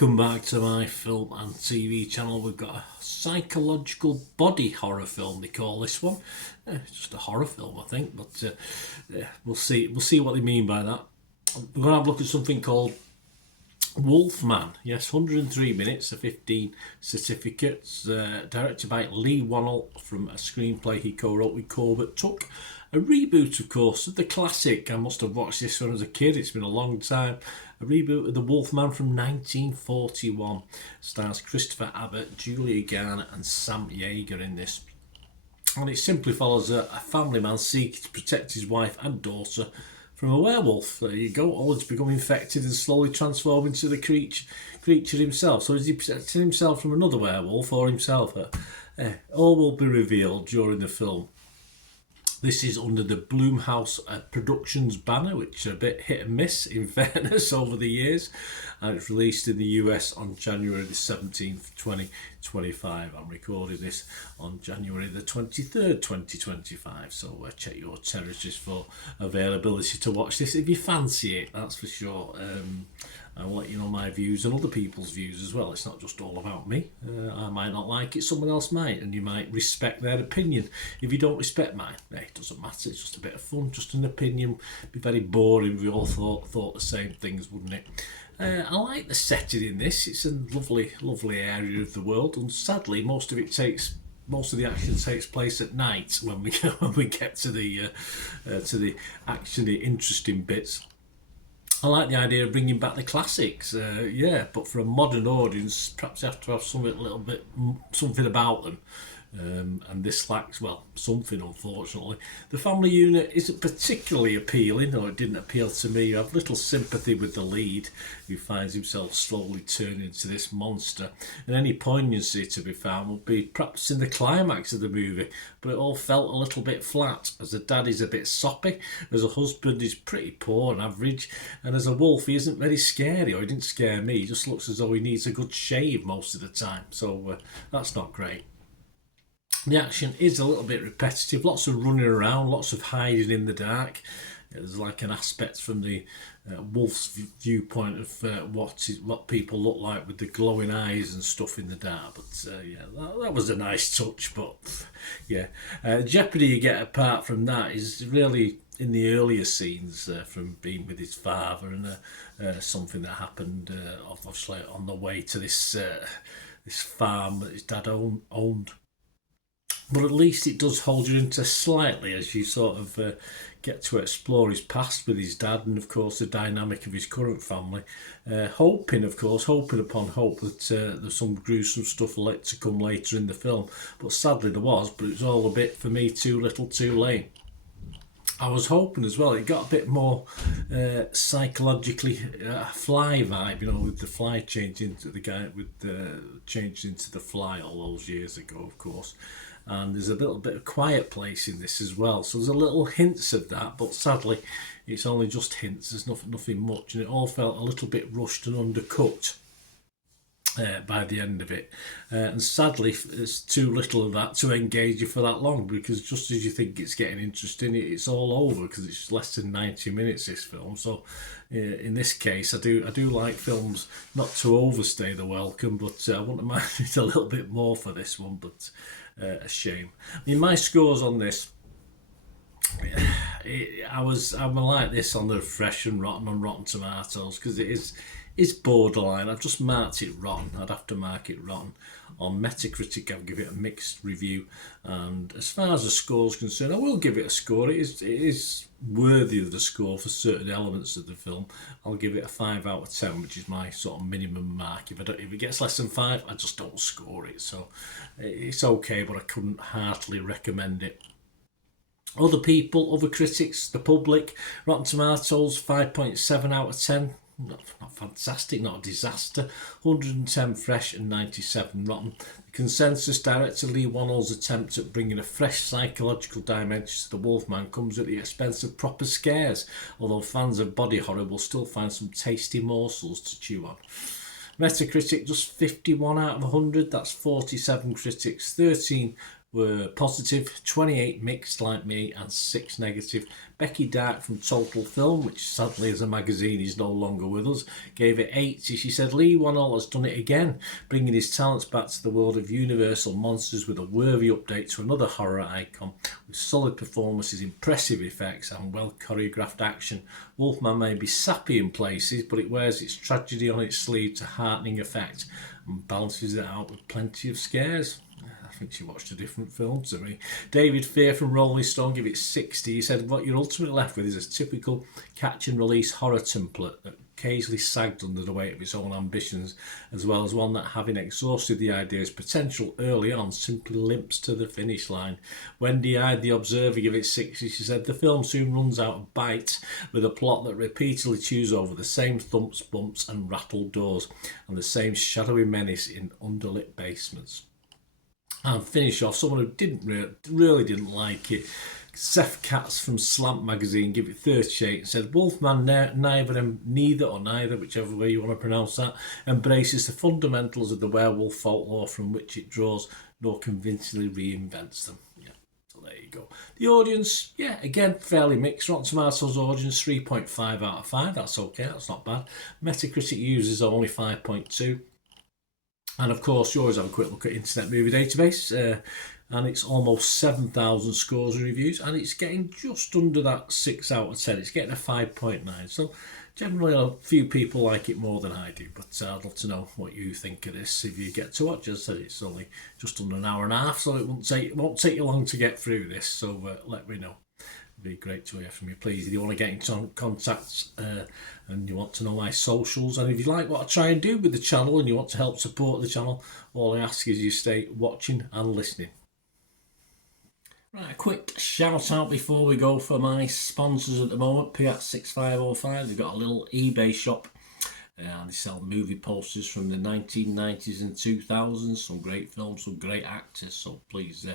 Welcome back to my film and TV channel. We've got a psychological body horror film, they call this one. It's just a horror film, I think, but we'll see what they mean by that. We're going to have a look at something called Wolfman. Yes, 103 minutes, 15 certificates, directed by Lee Wannell from a screenplay he co-wrote with Corbett Tuck. A reboot, of course, of the classic. I must have watched this one as a kid. It's been a long time. A reboot of The Wolfman from 1941. Stars Christopher Abbott, Julia Garner and Sam Yeager in this. And it simply follows a family man seeking to protect his wife and daughter from a werewolf. There you go, only to become infected and slowly transform into the creature himself. So is he protecting himself from another werewolf or himself? All will be revealed during the film. This is under the Blumhouse Productions banner, which is a bit hit and miss, in fairness, over the years. And it's released in the US on January the 17th, 2025. I'm recording this on January the 23rd, 2025. So check your territories for availability to watch this if you fancy it, that's for sure. I'll let you know my views and other people's views as well. It's not just all about me. I might not like it, someone else might, and you might respect their opinion. If you don't respect mine, it doesn't matter. It's just a bit of fun, just an opinion. It'd be very boring if we all thought the same things, wouldn't it? I like the setting in this. It's a lovely area of the world, and sadly, most of the action takes place at night when we get to the actually interesting bits. I like the idea of bringing back the classics, but for a modern audience, perhaps you have to have something about them. And this lacks, something, unfortunately. The family unit isn't particularly appealing, or it didn't appeal to me. You have little sympathy with the lead, who finds himself slowly turning into this monster. And any poignancy to be found would be perhaps in the climax of the movie, but it all felt a little bit flat, as the dad is a bit soppy, as a husband is pretty poor and average, and as a wolf he isn't very scary, or he didn't scare me. He just looks as though he needs a good shave most of the time, so that's not great. The action is a little bit repetitive, lots of running around, lots of hiding in the dark. There's like an aspect from the wolf's viewpoint of what people look like with the glowing eyes and stuff in the dark. But that was a nice touch. But jeopardy you get apart from that is really in the earlier scenes from being with his father and something that happened obviously on the way to this farm that his dad owned. But at least it does hold your interest slightly as you sort of get to explore his past with his dad and, of course, the dynamic of his current family. Hoping upon hope that there's some gruesome stuff to come later in the film. But sadly there was, but it was all a bit, for me, too little too late. I was hoping as well it got a bit more psychologically Fly vibe, with the Fly changed into the Fly all those years ago, of course. And there's a little bit of Quiet Place in this as well, so there's a little hints of that, but sadly it's only just hints. There's nothing much, and it all felt a little bit rushed and undercut by the end of it, and sadly there's too little of that to engage you for that long, because just as you think it's getting interesting, it's all over, because it's less than 90 minutes, this film. So in this case, I do like films not to overstay the welcome, but I wouldn't mind it a little bit more for this one, but a shame. I mean, my scores on this, I'm like this on the Fresh and Rotten on Rotten Tomatoes, because it's borderline. I've just marked it rotten. I'd have to mark it rotten. On Metacritic, I'll give it a mixed review, and as far as the score's concerned, I will give it a score. It is worthy of the score for certain elements of the film. I'll give it a 5 out of 10, which is my sort of minimum mark. If it gets less than 5, I just don't score it. So it's okay, but I couldn't heartily recommend it. Other people, other critics, the public, Rotten Tomatoes, 5.7 out of 10. Not fantastic, not a disaster. 110 Fresh and 97 Rotten. The consensus, director Lee Wannell's attempt at bringing a fresh psychological dimension to the Wolfman comes at the expense of proper scares, although fans of body horror will still find some tasty morsels to chew on. Metacritic just 51 out of 100, that's 47 critics, 13 were positive, 28 mixed like me, and 6 negative. Becky Dark from Total Film, which sadly as a magazine is no longer with us, gave it 8. She said Lee Wannell has done it again, bringing his talents back to the world of Universal monsters with a worthy update to another horror icon, with solid performances, impressive effects and well choreographed action. Wolfman may be sappy in places, but it wears its tragedy on its sleeve to heartening effect and balances it out with plenty of scares. I think she watched a different film to me. David Fear from Rolling Stone gave it 60. He said, what you're ultimately left with is a typical catch and release horror template that occasionally sagged under the weight of its own ambitions, as well as one that, having exhausted the idea's potential early on, simply limps to the finish line. Wendy Hyde, The Observer, gave it 60. She said, the film soon runs out of bite, with a plot that repeatedly chews over the same thumps, bumps and rattled doors, and the same shadowy menace in underlit basements. And finish off, someone who really didn't like it, Seth Katz from Slant Magazine, gave it 38 and said, Wolfman neither or neither, whichever way you want to pronounce that, embraces the fundamentals of the werewolf folklore from which it draws, nor convincingly reinvents them. Yeah, so there you go. The audience, yeah, again, fairly mixed. Rotten Tomatoes audience, 3.5 out of 5. That's okay, that's not bad. Metacritic users are only 5.2. And of course, you always have a quick look at Internet Movie Database, and it's almost 7,000 scores and reviews, and it's getting just under that 6 out of 10. It's getting a 5.9. So generally, a few people like it more than I do, but I'd love to know what you think of this if you get to watch. As I said, it's only just under an hour and a half, so it won't take you long to get through this. So let me know. It'd be great to hear from you. Please, if you want to get in contact and you want to know my socials, and if you like what I try and do with the channel and you want to help support the channel, all I ask is you stay watching and listening. Right, a quick shout out before we go for my sponsors at the moment. Piat6505, they've got a little eBay shop. And they sell movie posters from the 1990s and 2000s, some great films, some great actors, so please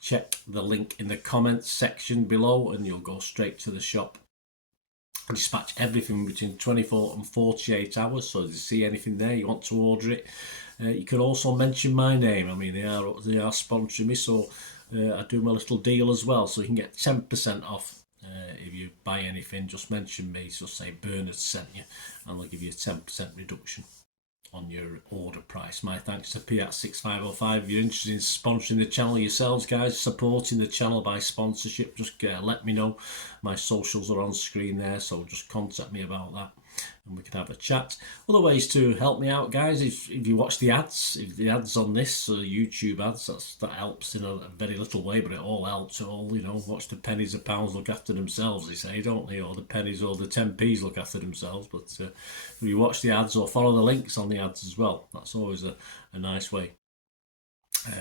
check the link in the comments section below and you'll go straight to the shop. I dispatch everything between 24 and 48 hours, so if you see anything there, you want to order it, you can also mention my name. I mean, they are sponsoring me, so I do my little deal as well, so you can get 10% off. If you buy anything, just mention me, so say Bernard sent you, and they'll give you a 10% reduction on your order price. My thanks to Piat6505. If you're interested in sponsoring the channel yourselves, guys, supporting the channel by sponsorship, just let me know. My socials are on screen there, so just contact me about that and we can have a chat. Other ways to help me out, guys, if you watch the ads, if the ads on this YouTube ads, that helps in a very little way, but it all helps. It all, watch the pennies and pounds look after themselves, they say, don't they? Or the pennies or the 10p's look after themselves. But if you watch the ads or follow the links on the ads as well, that's always a nice way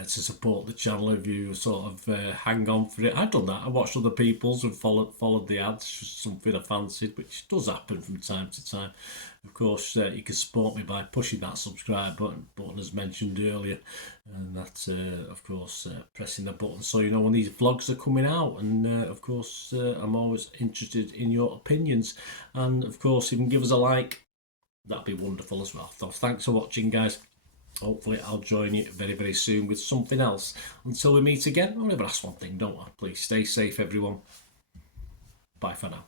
to support the channel. If you sort of hang on for it, I've done that. I watched other people's and followed the ads, just something I fancied, which does happen from time to time. Of course, you can support me by pushing that subscribe button as mentioned earlier, and that of course pressing the button so you know when these vlogs are coming out. And of course I'm always interested in your opinions, and of course if you can give us a like, that'd be wonderful as well. So thanks for watching, guys. Hopefully I'll join you very, very soon with something else. Until we meet again, I'll never ask one thing, don't I? Please stay safe, everyone. Bye for now.